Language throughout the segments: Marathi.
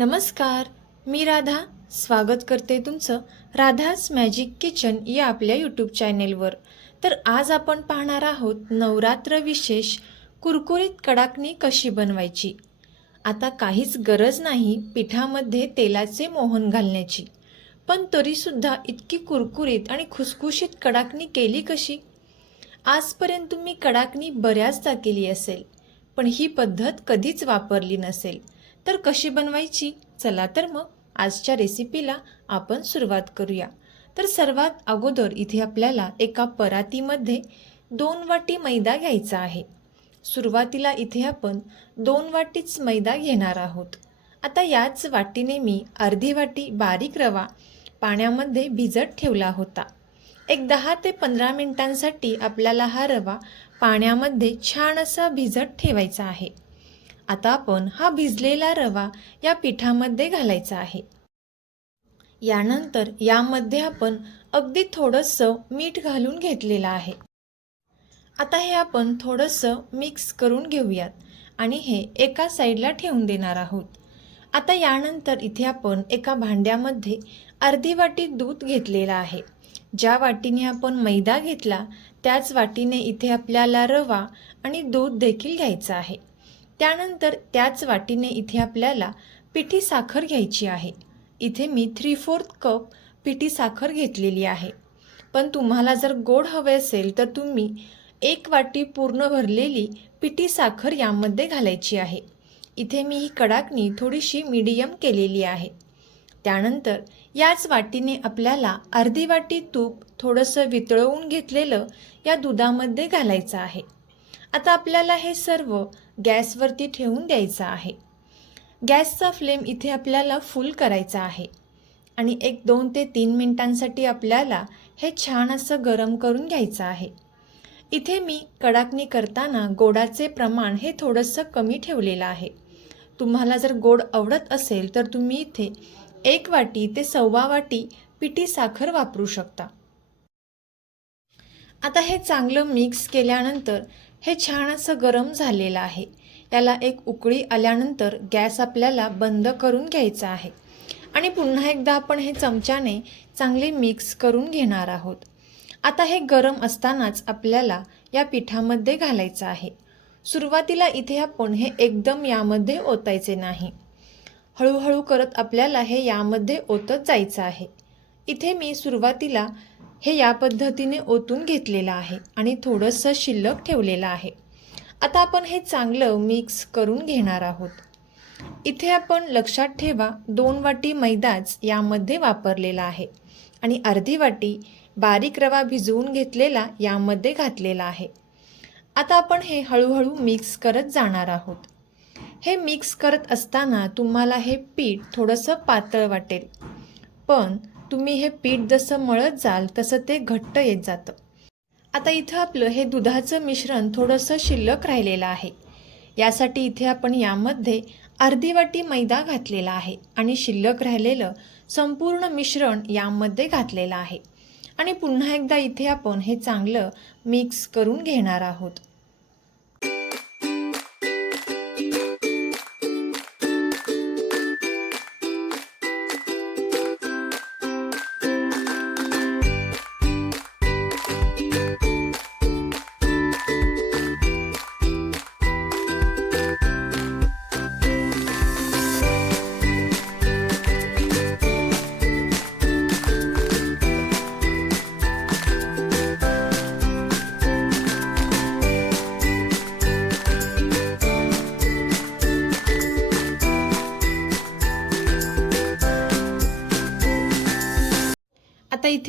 नमस्कार मी राधा. स्वागत करते तुमचं राधाज मॅजिक किचन या आपल्या यूट्यूब चॅनेलवर तर आज आपण पाहणार आहोत नवरात्र विशेष कुरकुरीत कडाकणी कशी बनवायची? आता काहीच गरज नाही पिठामध्ये तेलाचे मोहन घालण्याची. पण तरीसुद्धा इतकी कुरकुरीत आणि खुसखुशीत कडाकणी केली कशी? आजपर्यंत तुम्ही कडाकणी बऱ्याचदा केली असेल पण ही पद्धत कधीच वापरली नसेल. तर कशी बनवायची? चला तर मग आजच्या रेसिपीला आपण सुरुवात करूया. तर सर्वात अगोदर इथे आपल्याला एका परातीमध्ये दोन वाटी मैदा घ्यायचा आहे. सुरुवातीला इथे आपण दोन वाटीच मैदा घेणार आहोत. आता याच वाटीने मी अर्धी वाटी बारीक रवा पाण्यामध्ये भिजत ठेवला होता. एक दहा ते पंधरा मिनिटांसाठी आपल्याला हा रवा पाण्यामध्ये छान असा भिजत ठेवायचा आहे. आता आपण हा भिजलेला रवा या पिठामध्ये घालायचा आहे. यानंतर यामध्ये आपण अगदी थोडंसं मीठ घालून घेतलेलं आहे. आता हे आपण थोडंसं मिक्स करून घेऊयात आणि हे एका साईडला ठेवून देणार आहोत. आता यानंतर इथे आपण एका भांड्यामध्ये अर्धी वाटी दूध घेतलेलं आहे. ज्या वाटीने आपण मैदा घेतला त्याच वाटीने इथे आपल्याला रवा आणि दूध देखील घ्यायचं आहे. त्यानंतर त्याच वाटीने इथे आपल्याला पिठी साखर घ्यायची आहे. इथे मी थ्री फोर्थ कप पिठी साखर घेतलेली आहे. पण तुम्हाला जर गोड हवे असेल तर तुम्ही एक वाटी पूर्ण भरलेली पिठी साखर यामध्ये घालायची आहे. इथे मी ही कडाकणी थोडीशी मीडियम केलेली आहे. त्यानंतर याच वाटीने आपल्याला अर्धी वाटी तूप थोडंसं वितळवून घेतलेलं या दुधामध्ये घालायचं आहे. आता आपल्याला हे सर्व गॅसवरती ठेवून द्यायचं आहे. गॅसचा फ्लेम इथे आपल्याला फुल करायचा आहे. आणि एक दोन ते तीन मिनटांसाठी आपल्याला हे छान असं गरम करून घ्यायचं आहे. इथे मी कडाकणी करताना गोडाचे प्रमाण हे थोडंसं कमी ठेवलेलं आहे. तुम्हाला जर गोड आवडत असेल तर तुम्ही इथे एक वाटी ते सव्वा वाटी पिठी साखर वापरू शकता. आता हे चांगलं मिक्स केल्यानंतर हे छान असं गरम झालेलं आहे. याला एक उकळी आल्यानंतर गॅस आपल्याला बंद करून घ्यायचा आहे. आणि पुन्हा एकदा आपण हे चमच्याने चांगले मिक्स करून घेणार आहोत. आता हे गरम असतानाच आपल्याला या पिठामध्ये घालायचं आहे. सुरुवातीला इथे आपण हे एकदम यामध्ये ओतायचे नाही. हळूहळू करत आपल्याला हे यामध्ये ओतत जायचं आहे. इथे मी सुरुवातीला हे या पद्धतीने ओतून घेतलेलं आहे आणि थोडंसं शिल्लक ठेवलेलं आहे. आता आपण हे चांगलं मिक्स करून घेणार आहोत. इथे आपण लक्षात ठेवा दोन वाटी मैदाच यामध्ये वापरलेला आहे आणि अर्धी वाटी बारीक रवा भिजवून घेतलेला यामध्ये घातलेला आहे. आता आपण हे हळूहळू मिक्स करत जाणार आहोत. हे मिक्स करत असताना तुम्हाला हे पीठ थोडंसं पातळ वाटेल. पण तुम्ही हे पीठ जसं मळत जाल तसं ते घट्ट येत जातं. आता इथं आपलं हे दुधाचं मिश्रण थोडंसं शिल्लक राहिलेलं आहे. यासाठी इथे आपण यामध्ये अर्धी वाटी मैदा घातलेला आहे आणि शिल्लक राहिलेलं संपूर्ण मिश्रण यामध्ये घातलेलं आहे. आणि पुन्हा एकदा इथे आपण हे चांगलं मिक्स करून घेणार आहोत.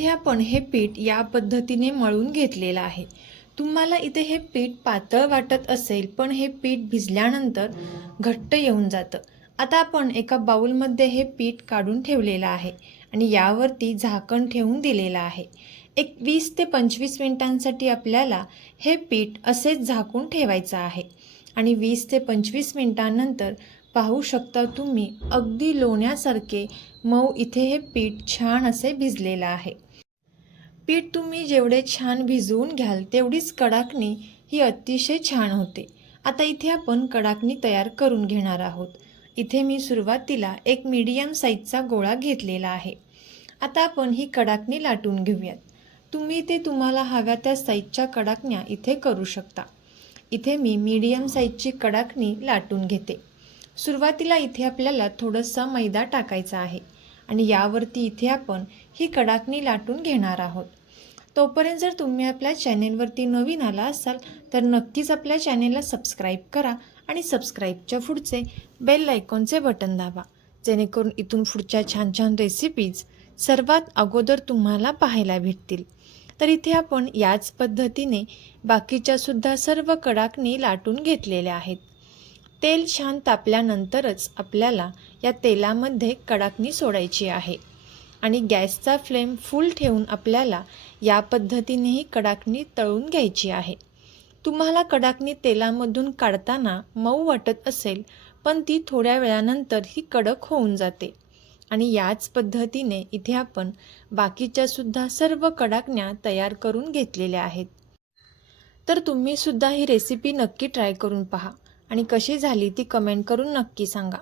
इथे आपण हे पीठ या पद्धतीने मळून घेतलेलं आहे. तुम्हाला इथे हे पीठ पातळ वाटत असेल पण हे पीठ भिजल्यानंतर घट्ट येऊन जातं. आता आपण एका बाऊलमध्ये हे पीठ काढून ठेवलेलं आहे आणि यावरती झाकण ठेवून दिलेलं आहे. एक वीस ते पंचवीस मिनिटांसाठी आपल्याला हे पीठ असेच झाकून ठेवायचं आहे. आणि वीस ते पंचवीस मिनिटांनंतर पाहू शकता तुम्ही अगदी लोण्यासारखे मऊ इथे हे पीठ छान असे भिजलेलं आहे. पीठ तुम्ही जेवढे छान भिजवून घ्याल तेवढीच कडाकणी ही अतिशय छान होते. आता इथे आपण कडाकणी तयार करून घेणार आहोत. इथे मी सुरुवातीला एक मीडियम साईजचा गोळा घेतलेला आहे. आता आपण ही कडाकणी लाटून घेऊयात. तुम्ही ते तुम्हाला हव्या त्या साईजच्या कडाकण्या इथे करू शकता. इथे मी मीडियम साईजची कडाकणी लाटून घेते. सुरुवातीला इथे आपल्याला थोडंसं मैदा टाकायचा आहे. आणि यावरती इथे आपण ही कडाकणी लाटून घेणार आहोत. तोपर्यंत जर तुम्ही आपल्या चॅनेलवरती नवीन आला असाल तर नक्कीच आपल्या चॅनेलला सबस्क्राईब करा आणि सबस्क्राईबच्या पुढचे बेल आयकॉनचे बटन दाबा जेणेकरून इथून पुढच्या छान छान रेसिपीज सर्वात अगोदर तुम्हाला पाहायला भेटतील. तर इथे आपण याच पद्धतीने बाकीच्यासुद्धा सर्व कडाकणी लाटून घेतलेल्या आहेत. तेल छान तापल्यानंतरच आपल्याला या तेलामध्ये कडाकणी सोडायची आहे. आणि गॅसचा फ्लेम फुल ठेवून आपल्याला या पद्धतीनेही कडाकणी तळून घ्यायची आहे. तुम्हाला कडाकणी तेलामधून काढताना मऊ वाटत असेल पण ती थोड्या वेळानंतर ही कडक होऊन जाते. आणि याच पद्धतीने इथे आपण बाकीच्या सुद्धा सर्व कडाकण्या तयार करून घेतलेल्या आहेत. तर तुम्ही सुद्धा ही रेसिपी नक्की ट्राय करून पहा. आणि कशी झाली ती कमेंट करून नक्की सांगा.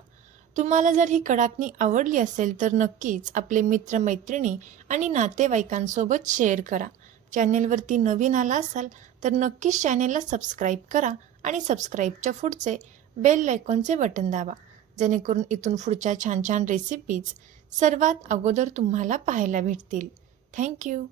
तुम्हाला जर ही कडाकणी आवडली असेल तर नक्कीच आपले मित्रमैत्रिणी आणि नातेवाईकांसोबत शेअर करा. चॅनेलवरती नवीन आला असाल तर नक्कीच चॅनेलला सबस्क्राईब करा आणि सबस्क्राईबच्या पुढचे बेल आयकॉनचे बटन दाबा. जेणेकरून इथून पुढच्या छान छान रेसिपीज सर्वात अगोदर तुम्हाला पाहायला भेटतील. थँक्यू